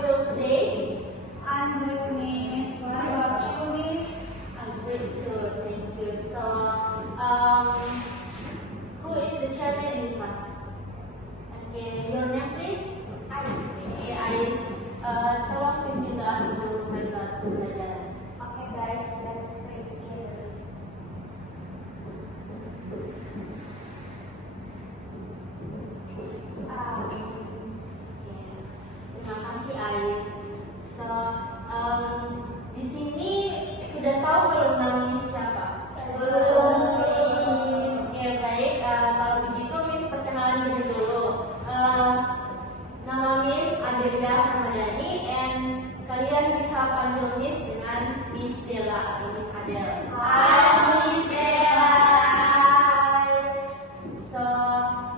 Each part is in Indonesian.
school today? I'm good, Miss. What about you, Miss? I'm great too, thank you. So, who is the champion in class? Okay, your name please? Ais. Okay, Ais. Tolong pimpin doa sebelum mereka belajar. Okay, guys, let's pray together. Terima kasih Ais. So, di sini sudah tahu belum nama Miss siapa? Belum. Oke, baik. Kalau begitu Miss perkenalan diri dulu. Nama Miss Adelia Ramadhani, and kalian bisa panggil Miss dengan Miss Della atau Miss Adel. Hi, Miss Della. So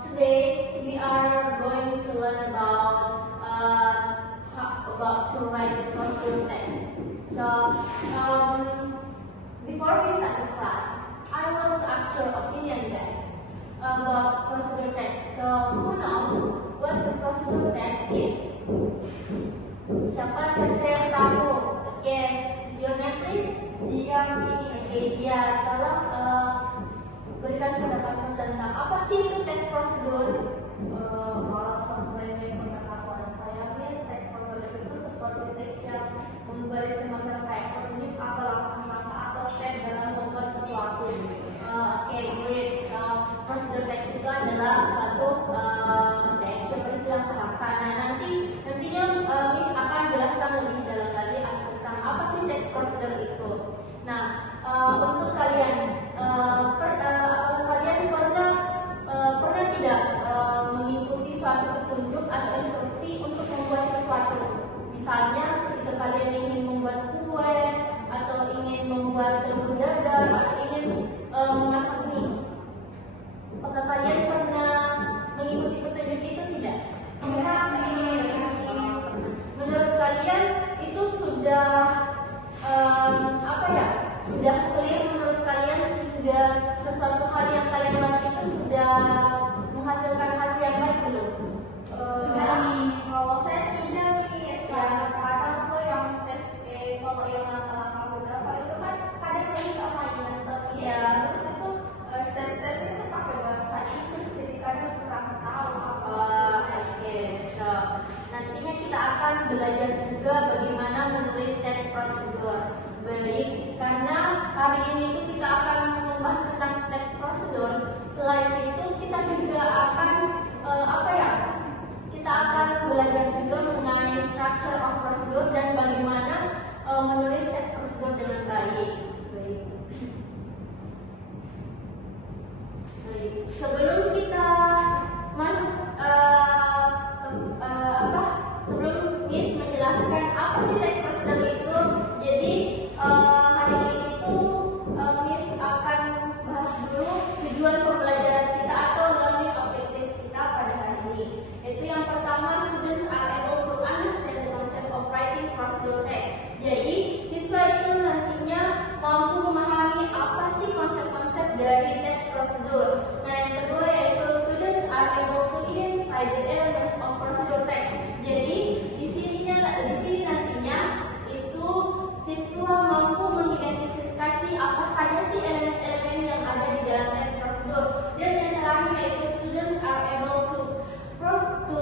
today we are going to learn about to write the crossword text. So before we start the class, I want to ask your opinion, guys, about crossword text. So who knows what the crossword text is? Siapa kira-kira yang tahu? Oke, your name please? Jia, Oke, Jia, tolong berikan pendapatmu tentang apa sih itu teks prosedur? Kalau sampai pengetahuan saya, Miss, teks prosedur itu sesuatu teks yang memberi semacam kayak petunjuk atau langkah-langkah atau step dalam membuat sesuatu. Oke, great. Prosedur teks itu adalah suatu teks yang berisi langkah-langkah. Nah, nantinya Miss akan jelaskan lebih dalam lagi tentang apa sih teks prosedur itu. Nah, untuk kalian, apakah kalian pernah tidak mengikuti suatu petunjuk atau instruksi untuk membuat sesuatu? Misalnya, ketika kalian ingin membuat kue, atau ingin membuat telur dadar, atau ingin memasak mie. Apakah kalian pernah mengikuti petunjuk itu tidak? Menurut kalian itu sudah sudah clear menurut kalian sehingga sesuatu hal yang kalian buat itu sudah menghasilkan hasil yang baik belum? Sudah nih, kalau saya tidak nih, kadang gue yang tes kalau yang langkah-langkah beberapa itu kan kadang gue nggak main tapi Ya. terus itu step-stepnya itu pakai bahasa Inggris jadi kadang kurang tahu apa. Oke, so nantinya kita akan belajar juga bagaimana menulis teks prosedur. Baik, karena hari ini itu kita akan membahas tentang teks prosedur. Selain itu kita juga akan kita akan belajar juga mengenai structure of prosedur dan bagaimana menulis teks prosedur dengan baik. Baik. Sebelum kita masuk sebelum Miss menjelaskan apa sih teks prosedur itu, jadi hari ini tuh Miss akan bahas dulu tujuan pembelajaran kita atau learning objectives kita pada hari ini. Itu yang pertama, students are able to understand the concept of writing prosedur text. Jadi siswa itu nantinya mampu memahami apa sih konsep-konsep dari teks prosedur. Nah, yang kedua yaitu students are able to identify the elements of prosedur text. Jadi di sini nantinya itu siswa mampu mengidentifikasi apa saja sih elemen-elemen yang ada di dalam teks prosedur. Dan yang terakhir yaitu students are able to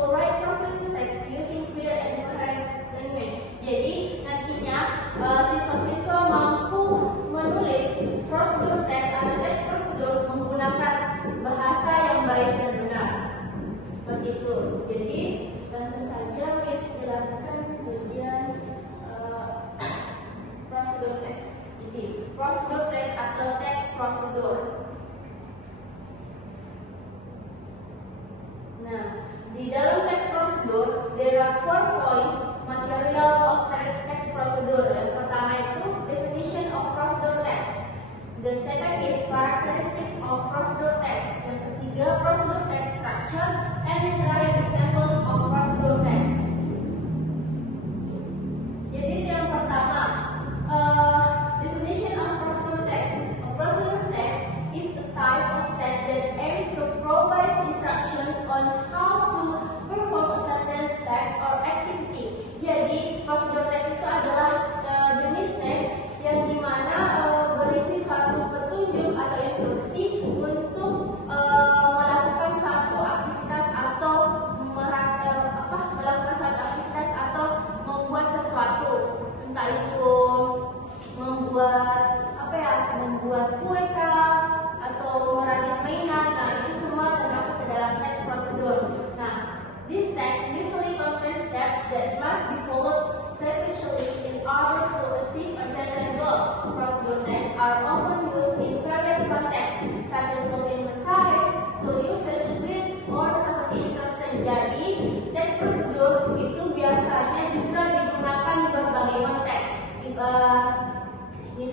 write prosedur text using clear and coherent language. Jadi nantinya siswa-siswa mampu menulis prosedur teks atau teks prosedur menggunakan bahasa yang baik dan benar. Seperti itu. Jadi langsung saja Miss jelaskan bagian prosedur teks ini. Prosedur teks atau teks prosedur. Nah, di dalam teks prosedur there are 4 points material of text prosedur. Yang pertama itu definition of prosedur text. The second is characteristics of prosedur text. Yang ketiga prosedur text structure, and yang terakhir examples of prosedur text. Jadi yang pertama, definition of prosedur text. A prosedur text is a type of text that aims to provide instruction on how to perform a certain task or activity. Jadi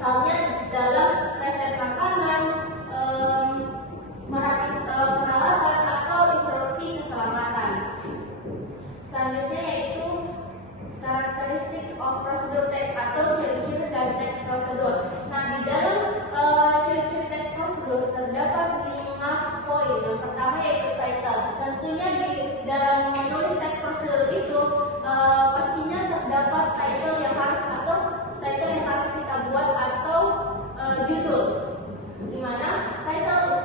Misalnya dalam resep makanan, peralatan atau instruksi keselamatan. Selanjutnya yaitu characteristics of procedure text atau ciri-ciri dari teks prosedur. Nah, di dalam ciri-ciri teks prosedur terdapat 5 poin. Yang pertama yaitu title. Tentunya di dalam menulis teks prosedur itu pastinya terdapat title yang harus kita buat atau judul. Di mana title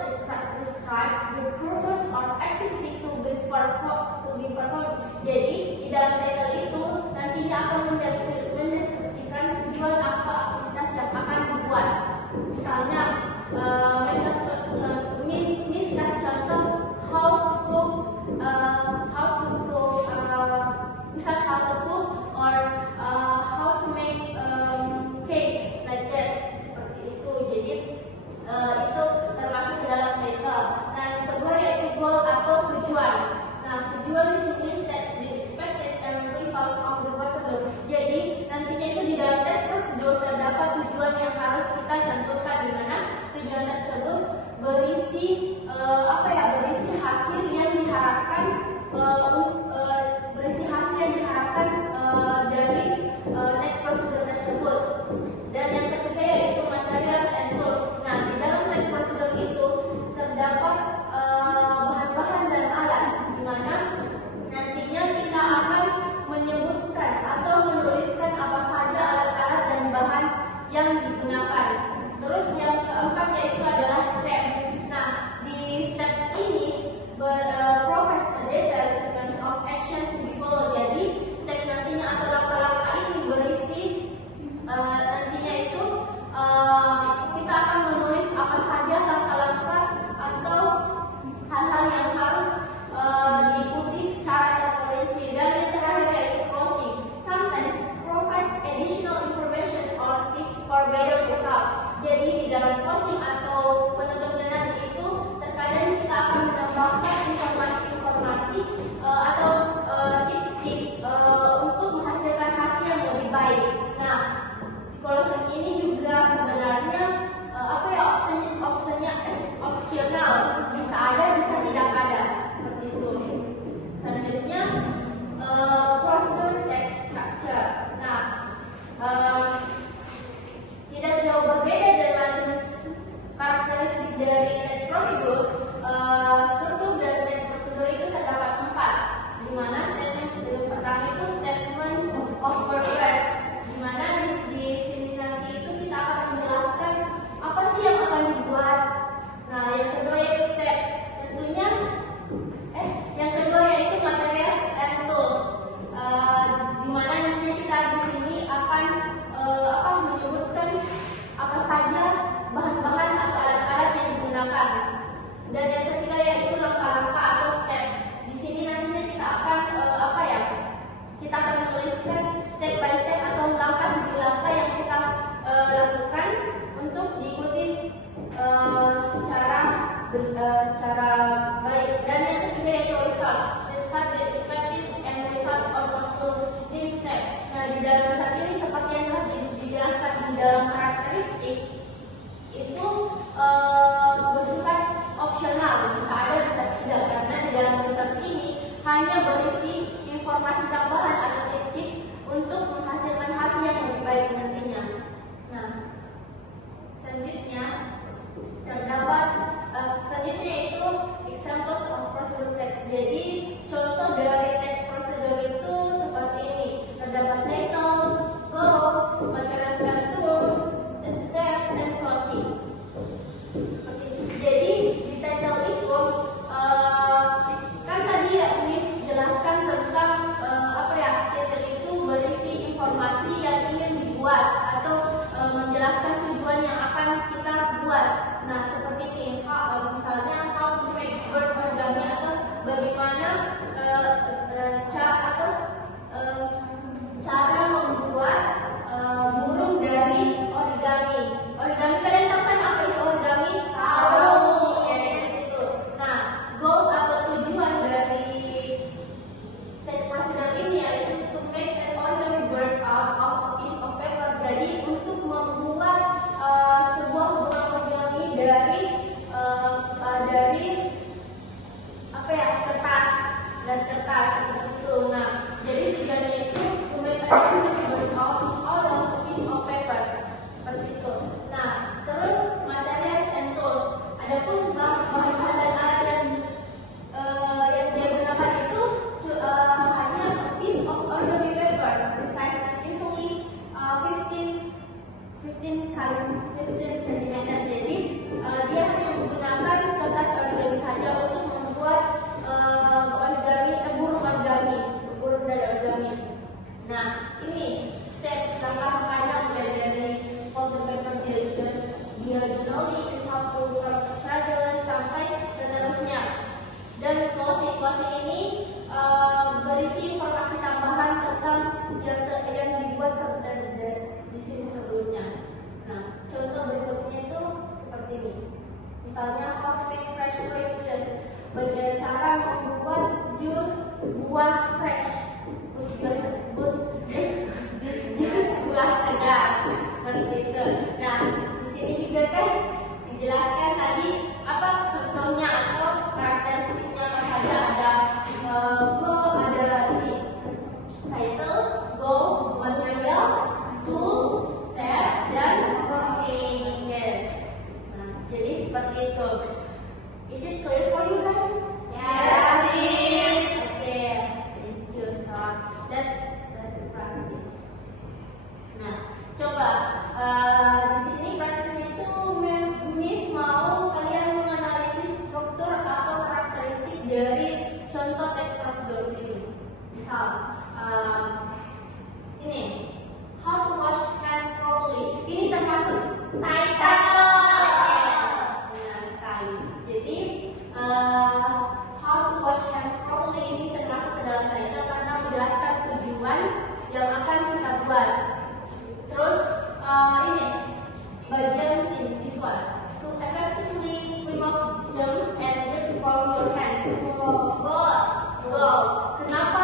describes the purpose or activity to be performed. Jadi di dalam title itu nantinya akan mendeskripsikan tujuan atau aktivitas yang akan dibuat. Misalnya, Miss kasih contoh how to cook or how to make cake like that, seperti itu. Jadi itu termasuk ke dalam title. Nah, yang kedua yaitu goal atau tujuan. Nah, tujuan di sini sets the expected and result of the procedure. Jadi nantinya itu di dalam teks prosedur terdapat tujuan yang harus kita cantumkan, di mana tujuan tersebut berisi hasil yang diharapkan dari teks prosedur tersebut. Dan yang ketiga yaitu materials and tools. Nah, di dalam teks prosedur itu terdapat bahan-bahan dan alat, di mana nantinya kita akan menyebutkan atau menuliskan apa saja alat-alat dan bahan yang digunakan. Terus yang keempat yaitu adalah steps. Nah, di steps ini provides a detailed sequence of action to be followed. Jadi step nantinya atau langkah-langkah ini berisi nantinya itu kita akan menulis apa saja langkah-langkah atau hal-hal yang harus diikuti secara terperinci. Dan yang terakhir yaitu closing. Sometimes provides additional information or tips for better results. Jadi di dalam closing atau penutupnya nanti itu terkadang kita akan menambahkan informasi-informasi atau tips-tips untuk menghasilkan hasil yang lebih baik. Nah, closing ini juga sebenarnya opsional, bisa ada bisa tidak ada, seperti itu. Selanjutnya procedure text structure. Nah, tidak jauh berbeda dengan karakteristik dari teks prosedur. Struktur dari teks prosedur itu terdapat 4, di mana statement pertama itu statement of purpose, di mana di sini nanti itu kita akan menjelaskan apa sih yang akan dibuat. Nah, yang kedua yaitu steps. Tentunya yang kedua yaitu materials and tools, di mana nantinya kita di sini akan menyebutkan apa saja bahan-bahan atau alat-alat yang digunakan. Dan yang ketiga yaitu langkah-langkah atau steps. Di sini nantinya kita akan kita akan menuliskan step by step atau langkah demi langkah yang kita lakukan untuk diikuti secara baik. Dan yang ketiga yaitu results. Describe the expected and result of concluding step. Nah, di dalam saat ini seperti yang telah dijelaskan di dalam karakteristik itu bersifat opsional, bisa ada bisa tidak, karena di dalam result ini hanya berisi informasi tambahan atau tips-tips untuk menghasilkan hasil yang lebih baik nantinya. Nah, selanjutnya yaitu examples of procedure text. Jadi contoh dari teks prosedur itu seperti ini. Terdapat title, goal, materials and tools, and steps and closing. Jadi di title itu kan tadi ya Miss jelaskan tentang out of a piece of paper. Seperti itu. Nah, terus materials and tools. Adapun bahan-bahan dan alat yang dia gunakan itu hanya a piece of origami paper. The size is usually 15 kali 15 cm. Jadi dia hanya menggunakan kertas origami saja untuk membuat burung dari origami. Nah, ini step langkah-langkahnya mulai dari fold the paper diagonally, from triangle sampai seterusnya. Dan closing ini berisi informasi tambahan tentang yang dibuat di sini sebelumnya. Nah, contoh berikutnya itu seperti ini. Misalnya how to make fresh grape juice. Bagaimana cara membuat jus buah fresh. Jus buah segar. Seperti itu. Nah, di sini juga kan dijelaskan tadi apa strukturnya atau karakteristiknya apa saja. Ada go, ada ini title, go, materials, tools, steps, dan closing. Nah, jadi seperti itu. Is it clear for you guys? Yes, miss. Okay, thank you. So let's practice. Nah, coba di sini praktisnya itu Miss mau kalian menganalisis struktur atau karakteristik dari contoh teks prosedur ini. Misal ini how to wash hands properly. Ini termasuk title. Benar sekali. Jadi how to wash hands properly ini termasuk ke dalam title karena menjelaskan tujuan yang akan kita buat. Terus ini bagian ini visual to effectively remove germs and dirt from your hands. Goal. Kenapa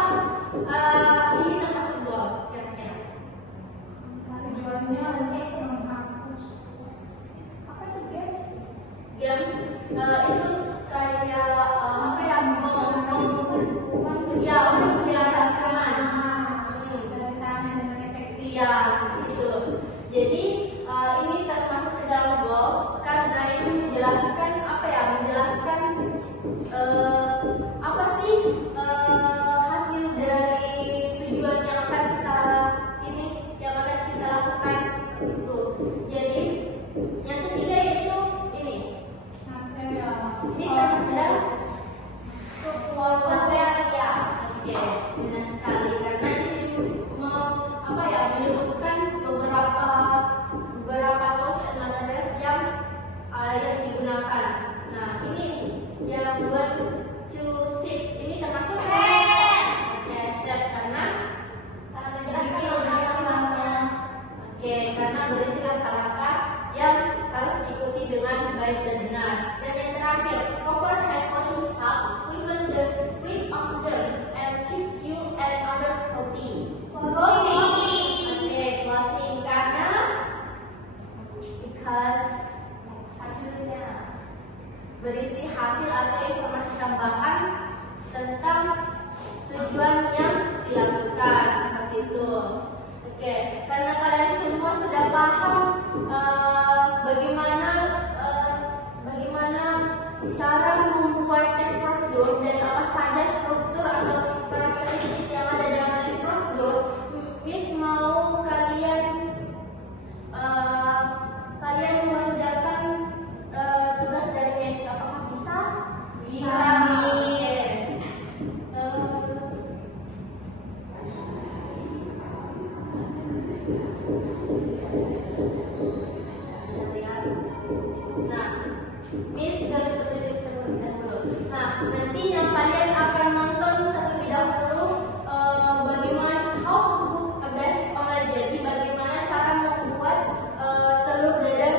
ini termasuk goal? Kira-kira? Tujuannya untuk menghapus apa itu games? Games itu kayak apa ya untuk menghilangkan dari tangan dengan efektif. ya itu. Jadi ini termasuk ke dalam goal karena ini menjelaskan apa ya? Menjelaskan apa sih hasil dari tujuan yang akan kita lakukan seperti itu. Jadi yang ketiga itu ini. Ini termasuk ya. Oke, benar sekali karena di sini menyebutkan beberapa tools and materials yang digunakan. Nah, ini yang 1, 2, 6 ini termasuk step karena karena berisi langkah-langkah yang harus diikuti dengan baik dan benar. Dan yang terakhir, proper hand washing helps prevent the spread of germs and keeps you and others healthy. Closing karena hasilnya berisi hasil atau informasi tambahan tentang tujuan yang dilakukan seperti itu. Oke, karena kalian semua sudah paham bagaimana cara membuat teks prosedur dan apa saja struktur atau karakteristik yang ada dalam teks prosedur, Miss mau kalian mengerjakan tugas dari Miss. Apakah bisa? Bisa, Miss. Nah, Miss dari terlebih dahulu. Nah, nantinya kalian akan nonton terlebih dahulu bagaimana how to cook a best omelet. Jadi bagaimana cara membuat telur dadar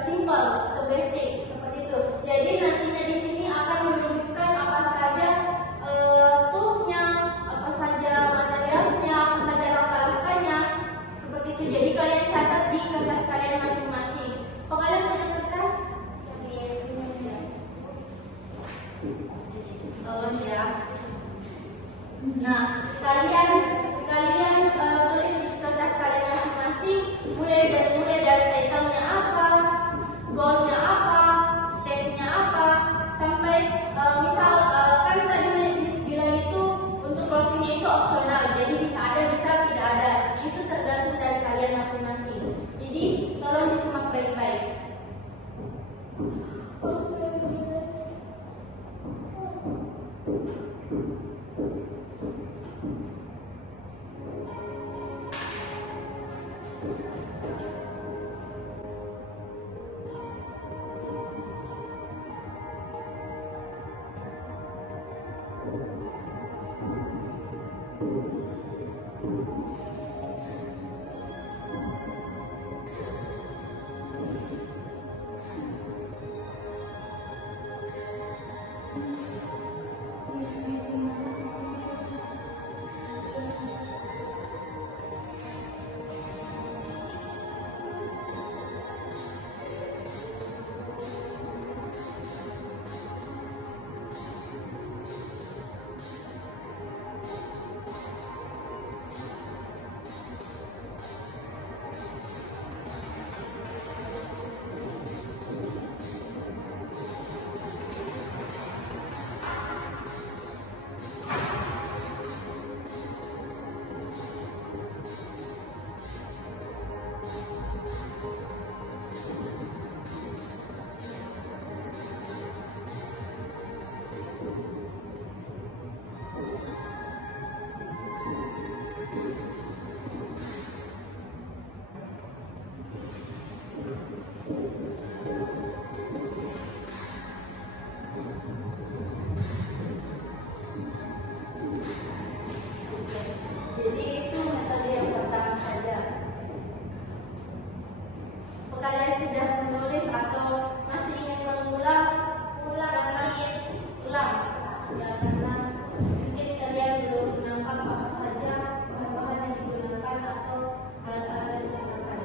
simple atau basic seperti itu. Jadi nantinya di sini akan menunjukkan apa saja toolsnya, apa saja materialnya, apa saja langkah-langkahnya seperti itu. Jadi kalian catat di kertas kalian masing-masing. Kalau kalian punya kertas, tolong ya. Jadi itu metode yang pertama saja. Kalian sudah menulis atau masih ingin mengulang? Ulang. Ya, karena mungkin kalian belum menangkap apa saja bahan-bahan yang digunakan atau alat-alat yang digunakan.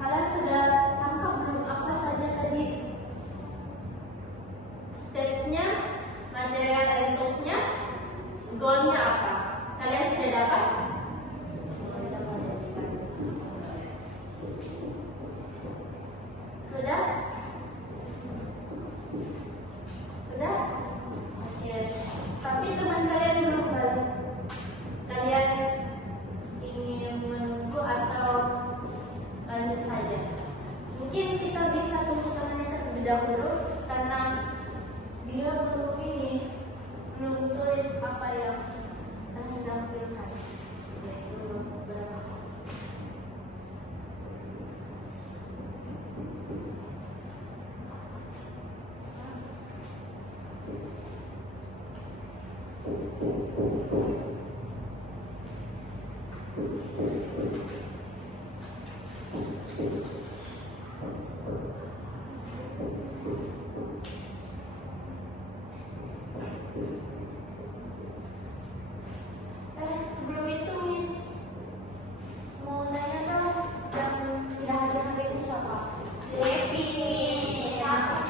Kalian sudah tangkap belum apa saja tadi stepsnya, material dan toolsnya, goalnya apa? Kalian sudah dapat? Sudah? Sudah? Oke. Tapi teman kalian belum balik. Kalian ingin menunggu atau lanjut saja? Mungkin kita bisa tunggu temannya terlebih dahulu karena dia belum tulis apa yang kami tampilkan, yaitu beberapa hal. Sebelum itu Miss mau nanya dong, yang dihajar itu siapa? Devi. Ya.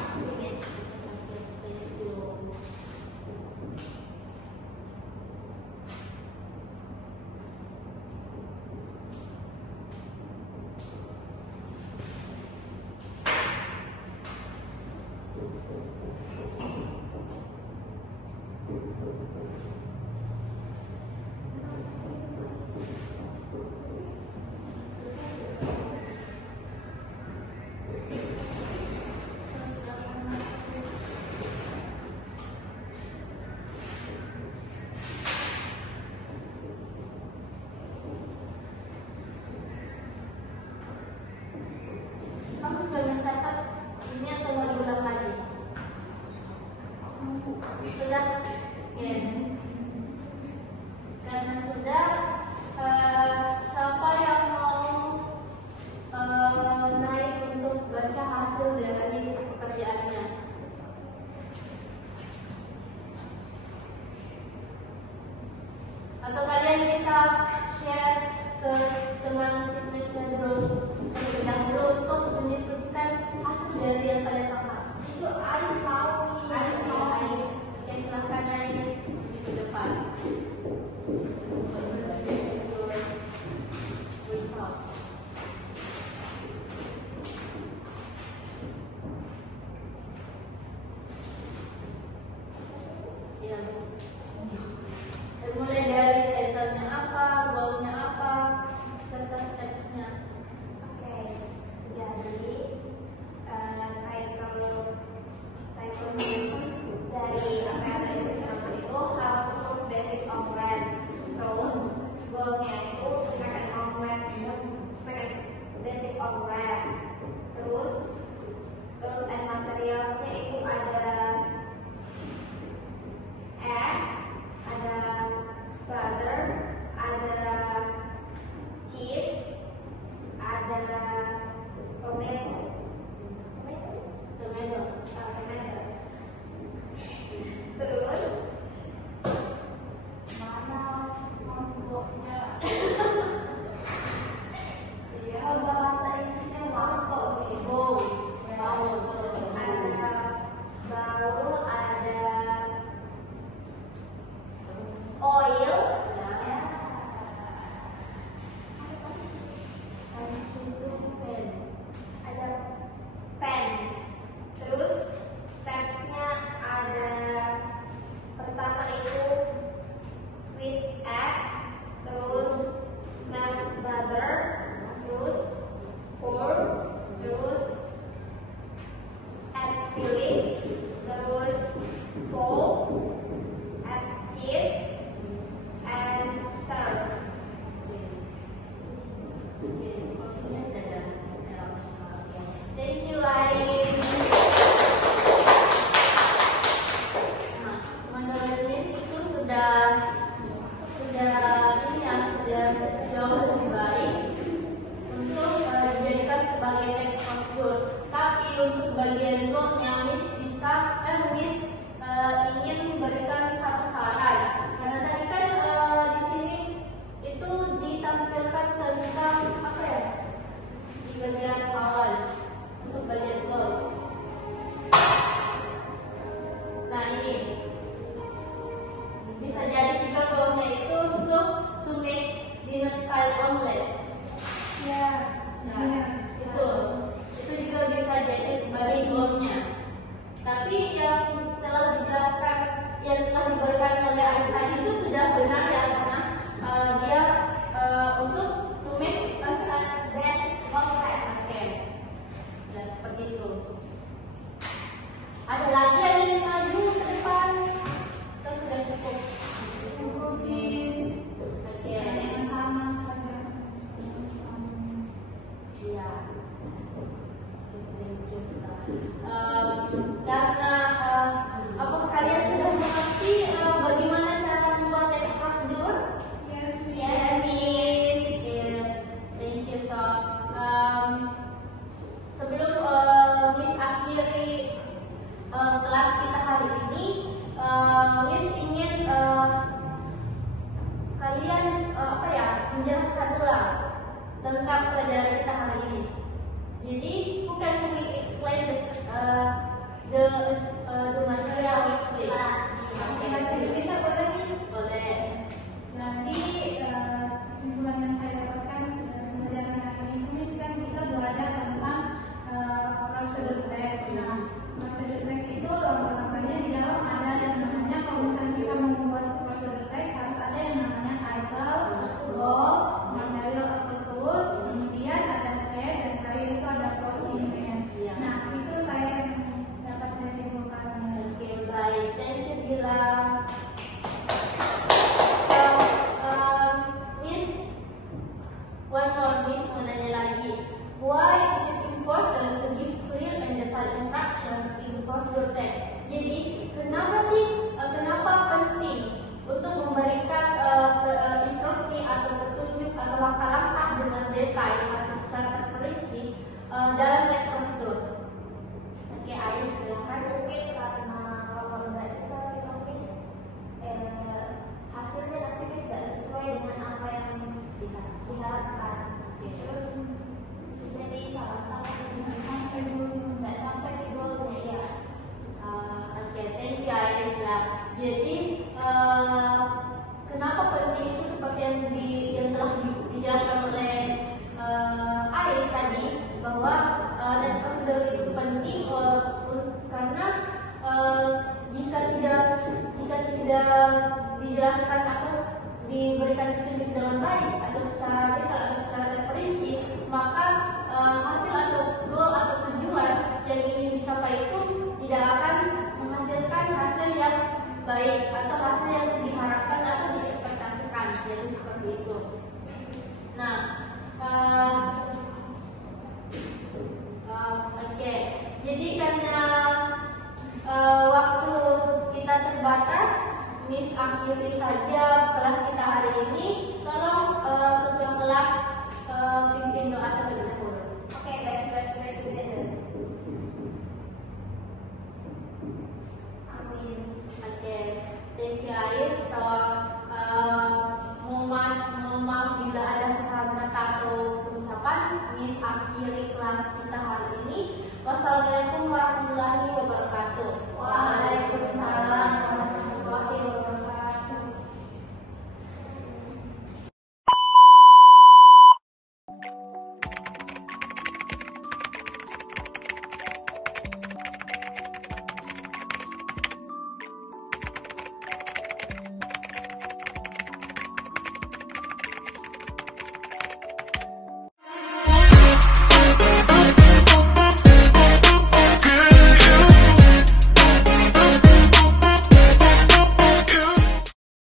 Atau kalian bisa share ke teman sismis yang belum terlebih dahulu untuk mendiskusikan hasil dari yang kalian dapat. Itu Ais mau nih. Ais. Oke, silahkan Ais di depan. Mulai dari title-nya apa, goal-nya apa, serta steps-nya. Oke, jadi title dari apa yang tadi disebutkan itu how to cook basic omelet. Terus goalnya itu make an omelet, make an basic omelet. Terus and materialsnya itu ada eggs, ada butter, ada cheese, ada tomato. Terus Mana mangkoknya? Ya, bahasa Inggrisnya mangkok nih, bowl. ada baul, ada oil, ada pan. Terus stepsnya ada pertama itu whisk eggs, terus melt butter, terus pour, terus add fillings, terus fold, add cheese, and stir. Thank you, Ais. Nah, menurut Miss itu sudah jauh lebih baik untuk dijadikan sebagai teks prosedur. Tapi untuk bagian goalnya Miss ingin memberikan satu saran. Karena tadi kan di sini itu ditampilkan tentang apa ya? Di bagian awal untuk bagian goal. Nah ini bisa jadi juga goalnya itu untuk to make dinner style omelet. Yes. Nah, itu juga bisa jadi sebagai goalnya. Tapi yang telah dijelaskan, yang telah diberikan oleh Ais tadi itu sudah benar ya, karena dia untuk to make a bread omelet. Oke, ya seperti itu. Ada lagi yang ingin maju ke depan? Atau sudah cukup? Cukup, Miss. Oke. Sama saja. Iya. Karena apakah kalian sudah mengerti bagaimana cara membuat teks prosedur? Yes. Yes, Miss. Yeah. Thank you, so. Sebelum Miss akhiri kelas kita hari ini, Miss ingin kalian menjelaskan ulang tentang pelajaran kita hari ini. Jadi bukan we explain the material history. Bahasa Indonesia boleh, Miss? Boleh. Berarti kesimpulan yang saya dapatkan pelajaran hari ini, Miss, kan kita belajar tentang prosedur teks. Nah, prosedur teks itu lomba-lombanya di dalam ada yang namanya, kalau misalnya kita mau membuat prosedur teks harus ada yang namanya title, goal, material atau tools, kemudian ada step, dan terakhir itu ada closing-nya. Iya. Nah, itu saya dapat saya simpulkan. Oke, baik. Thank you, Gilang. dijelaskan atau diberikan petunjuk dengan baik atau secara detail atau secara terperinci, maka hasil atau goal atau tujuan yang ingin dicapai itu tidak akan menghasilkan hasil yang baik atau hasil yang diharapkan atau diekspektasikan. Jadi seperti itu. Nah, oke. Jadi karena waktu kita terbatas, Miss akhiri saja kelas kita hari ini. Tolong ketua kelas pimpin doa terlebih dahulu. Okay, let's pray together. Amin. Oke, thank you Ais. Mohon maaf bila ada kesalahan kata atau pengucapan. Miss akhiri kelas kita hari ini. Wassalamualaikum warahmatullahi wabarakatuh. Waalaikumsalam.